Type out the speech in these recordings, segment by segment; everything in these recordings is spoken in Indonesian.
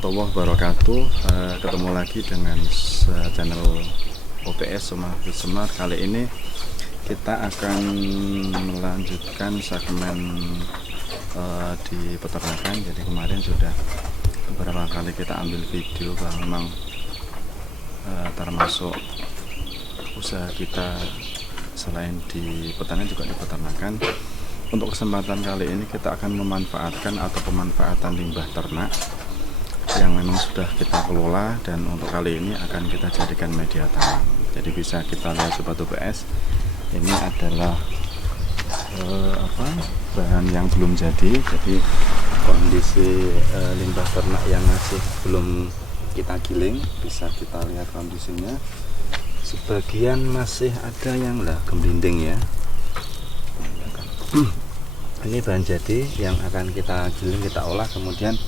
warahmatullahi wabarakatuh. Ketemu lagi dengan channel OPS Semar. Kali ini kita akan melanjutkan segmen di peternakan. Jadi kemarin sudah beberapa kali kita ambil video bahwa memang termasuk usaha kita selain di peternakan juga di peternakan. Untuk kesempatan kali ini kita akan memanfaatkan atau pemanfaatan limbah ternak yang memang sudah kita kelola, dan untuk kali ini akan kita jadikan media tanam. Jadi bisa kita lihat Sobat OPS, ini adalah bahan yang belum jadi. Jadi kondisi limbah ternak yang masih belum kita giling, bisa kita lihat kondisinya. Sebagian masih ada yang gemblinding ya. Ini bahan jadi yang akan kita giling, kita olah. Kemudian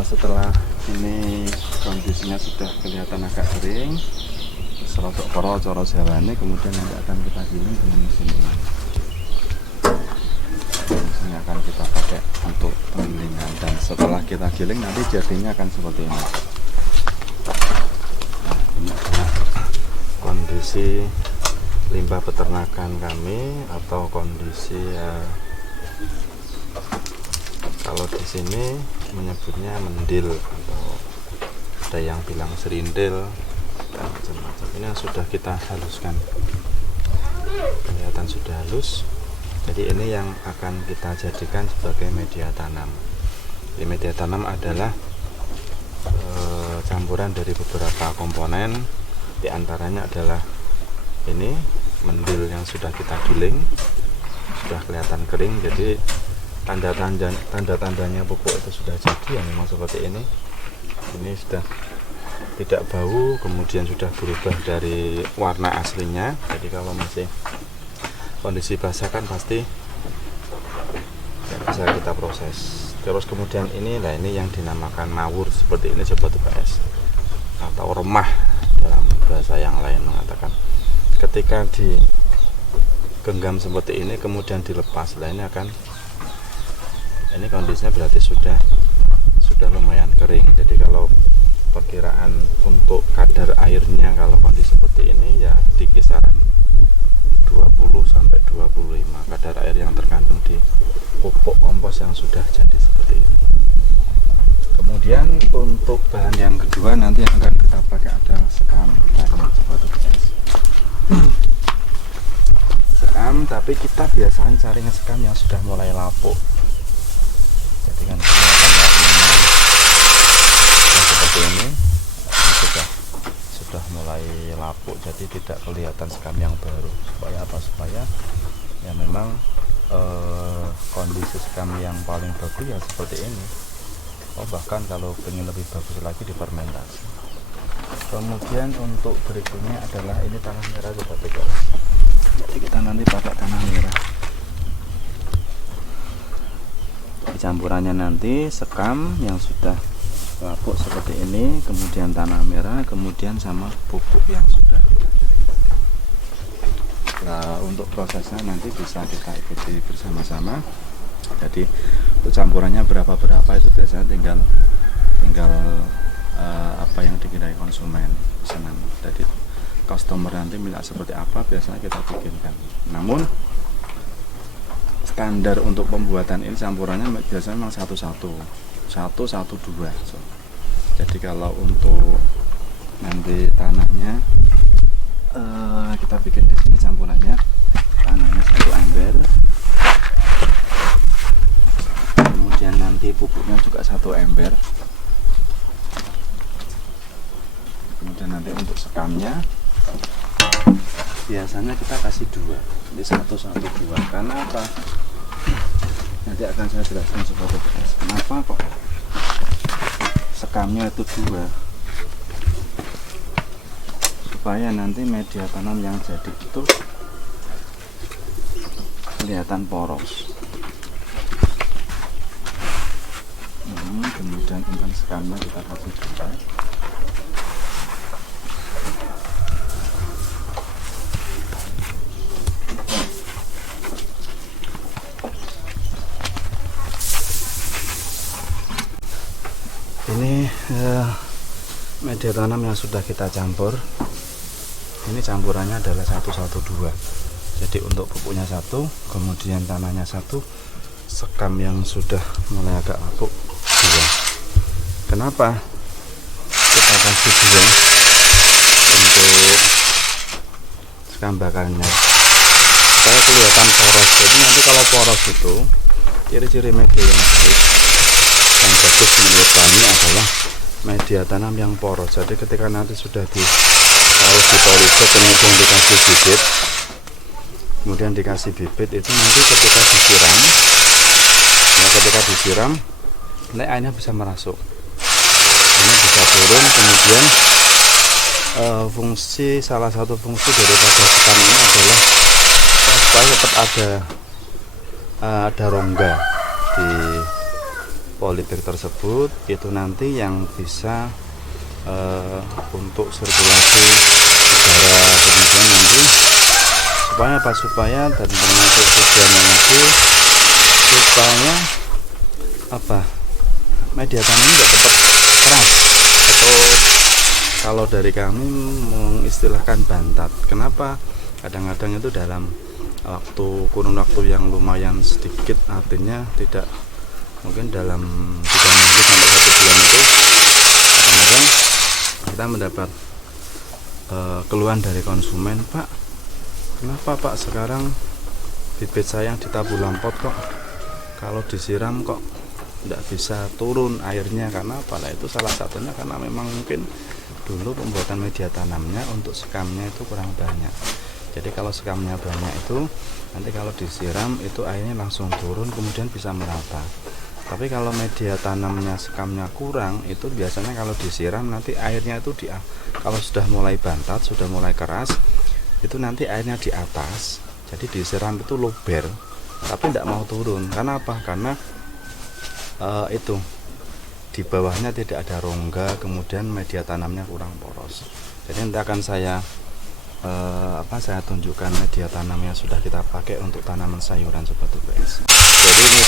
setelah ini kondisinya sudah kelihatan agak kering, serotok koro coro jawane, kemudian nanti akan kita giling dengan mesin ini. Mesin akan kita pakai untuk penggilingan, dan setelah kita giling nanti jadinya akan seperti ini. Nah, ini adalah kondisi limbah peternakan kami, atau kondisi kalau di sini menyebutnya mendil, atau ada yang bilang serindil dan macam-macam. Ini yang sudah kita haluskan, kelihatan sudah halus. Jadi ini yang akan kita jadikan sebagai media tanam. Di media tanam adalah campuran dari beberapa komponen. Di antaranya adalah ini mendil yang sudah kita giling, sudah kelihatan kering. Jadi tanda-tandanya pupuk itu sudah jadi ya, memang seperti ini. Ini sudah tidak bau, kemudian sudah berubah dari warna aslinya. Jadi kalau masih kondisi basah kan pasti bisa kita proses. Terus kemudian ini yang dinamakan mawur, seperti ini Sobat OPS, atau remah dalam bahasa yang lain mengatakan. Ketika digenggam seperti ini kemudian dilepas, ini kondisinya berarti sudah lumayan kering. Jadi kalau perkiraan untuk kadar airnya kalau kondisi seperti ini ya di kisaran 20 sampai 25 kadar air yang terkandung di pupuk kompos yang sudah jadi seperti ini. Kemudian untuk bahan yang kedua nanti yang akan kita pakai adalah sekam. Sekam, tapi kita biasanya cari sekam yang sudah mulai lapuk. Jadi kan kelihatan warnanya seperti ini sudah mulai lapuk, jadi tidak kelihatan sekam yang baru. Supaya apa? Supaya ya memang kondisi sekam yang paling bagus ya seperti ini. Bahkan kalau ingin lebih bagus lagi difermentasi. Kemudian untuk berikutnya adalah ini tanah merah Sobat OPS. Jadi kita nanti pakai tanah merah. Campurannya nanti sekam yang sudah lapuk seperti ini, kemudian tanah merah, kemudian sama pupuk yang sudah kita giling. Nah, untuk prosesnya nanti bisa kita ikuti bersama-sama. Jadi untuk campurannya berapa itu biasanya tinggal apa yang dikirain konsumen pesanan. Jadi customer nanti minta seperti apa biasanya kita bikinkan. Namun standar untuk pembuatan ini campurannya biasanya memang 1-1, 1-1-2. Jadi kalau untuk nanti tanahnya kita bikin di sini campurannya, tanahnya 1 ember. Kemudian nanti pupuknya juga 1 ember. Kemudian nanti untuk sekamnya biasanya kita kasih 2, jadi 1-1-2. Karena apa? Nanti akan saya jelaskan Sobat OPS kenapa kok sekamnya itu 2, supaya nanti media tanam yang jadi itu kelihatan poros. Kemudian untuk sekamnya kita kasih 2. ini media tanam yang sudah kita campur. Ini campurannya adalah 112. Jadi untuk pupuknya 1, kemudian tanahnya 1, sekam yang sudah mulai agak lapuk 2. Kenapa kita kasih 2 untuk sekam bakarnya? Supaya kelihatan poros. Jadi nanti kalau poros itu ciri-ciri media yang baik, yang bagus menurut kami adalah media tanam yang poros. Jadi ketika nanti sudah harus dipolisir, kemudian dikasih bibit itu nanti ketika disiram, ya ketika disiram, nanti airnya bisa merasuk, ini bisa turun. Kemudian salah satu fungsi daripada sekam ini adalah supaya tetap ada rongga di polybag tersebut, itu nanti yang bisa untuk sirkulasi udara, kemudian nanti supaya dan termasuk tujuannya lagi supaya media tanam tidak tetap keras, atau kalau dari kami mengistilahkan bantat. Kenapa? Kadang-kadang itu dalam kurun waktu yang lumayan sedikit, artinya tidak mungkin dalam 3 minggu sampai 1 bulan itu kadang-kadang kita mendapat keluhan dari konsumen, Pak, kenapa Pak sekarang bibit saya di tabu lampot kok kalau disiram kok tidak bisa turun airnya? Karena apa? Itu salah satunya karena memang mungkin dulu pembuatan media tanamnya untuk sekamnya itu kurang banyak. Jadi kalau sekamnya banyak itu nanti kalau disiram itu airnya langsung turun, kemudian bisa merata. Tapi kalau media tanamnya sekamnya kurang, itu biasanya kalau disiram nanti airnya itu kalau sudah mulai bantat, sudah mulai keras, itu nanti airnya di atas. Jadi disiram itu luber, tapi tidak mau turun. Karena apa? Karena itu di bawahnya tidak ada rongga, kemudian media tanamnya kurang poros. Jadi nanti akan saya tunjukkan media tanam yang sudah kita pakai untuk tanaman sayuran Sobat UPS. Jadi ini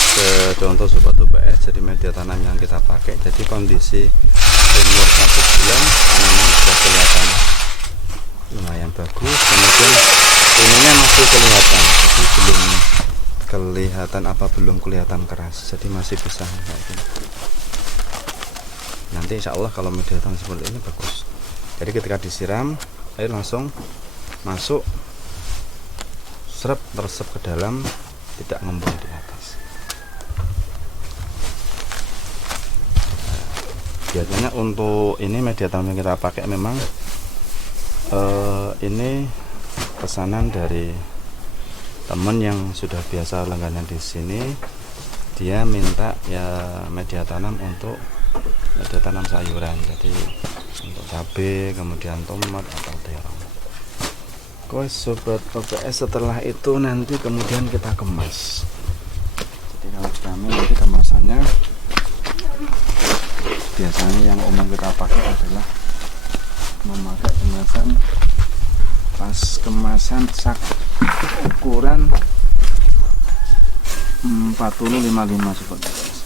contoh Sobat UPS, jadi media tanam yang kita pakai, jadi kondisi umur 1 bulan tanaman sudah kelihatan lumayan bagus, kemudian ininya masih kelihatan, jadi belum kelihatan keras, jadi masih bisa kayak gitu. Nanti insya Allah kalau media tanam seperti ini bagus. Jadi ketika disiram air langsung masuk, teresep ke dalam, tidak ngembang di atas. Biasanya untuk ini media tanam yang kita pakai memang ini pesanan dari teman yang sudah biasa langganan di sini. Dia minta ya media tanam untuk media tanam sayuran, jadi untuk cabai, kemudian tomat atau terong. Oke Sobat UPS, setelah itu nanti kemudian kita kemas. Jadi kalau kami nanti kemasannya biasanya yang umum kita pakai adalah memakai kemasan sak ukuran 40-55 Sobat UPS.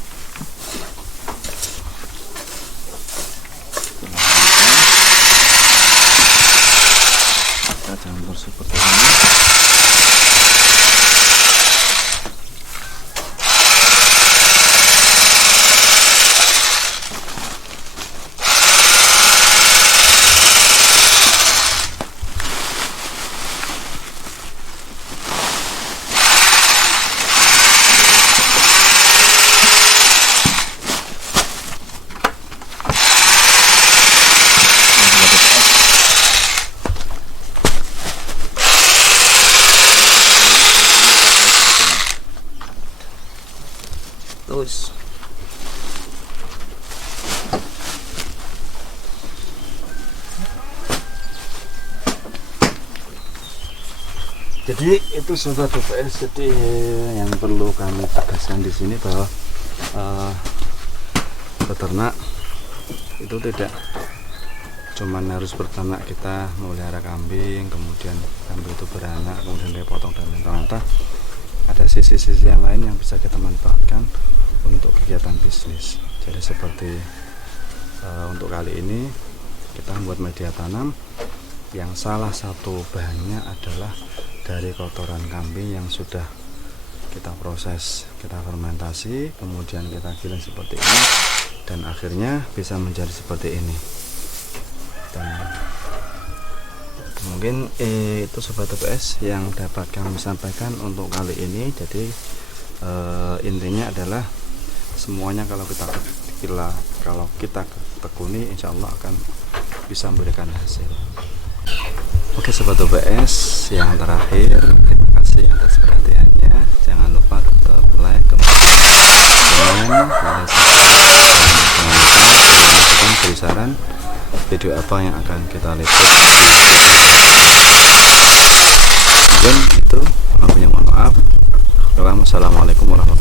Campur seperti ini. Terus jadi itu Sobat UPS, jadi yang perlu kami tegaskan di sini bahwa peternak itu tidak cuman harus berternak, kita melihara kambing, kemudian kambing itu beranak, kemudian dipotong, dan ternyata ada sisi-sisi yang lain yang bisa kita manfaatkan untuk kegiatan bisnis. Jadi seperti untuk kali ini kita membuat media tanam yang salah satu bahannya adalah dari kotoran kambing yang sudah kita proses, kita fermentasi, kemudian kita giling seperti ini, dan akhirnya bisa menjadi seperti ini. Dan mungkin itu Sobat TPS yang dapat kami sampaikan untuk kali ini. Jadi intinya adalah semuanya kalau kita tekuni, insya Allah akan bisa memberikan hasil. Oke Sobat TPS, yang terakhir terima kasih atas perhatiannya. Jangan lupa tetap like, kemudian komen, dan beri saran video apa yang akan kita liput. Mungkin itu, mohon maaf. Assalamualaikum warahmatullahi wabarakatuh.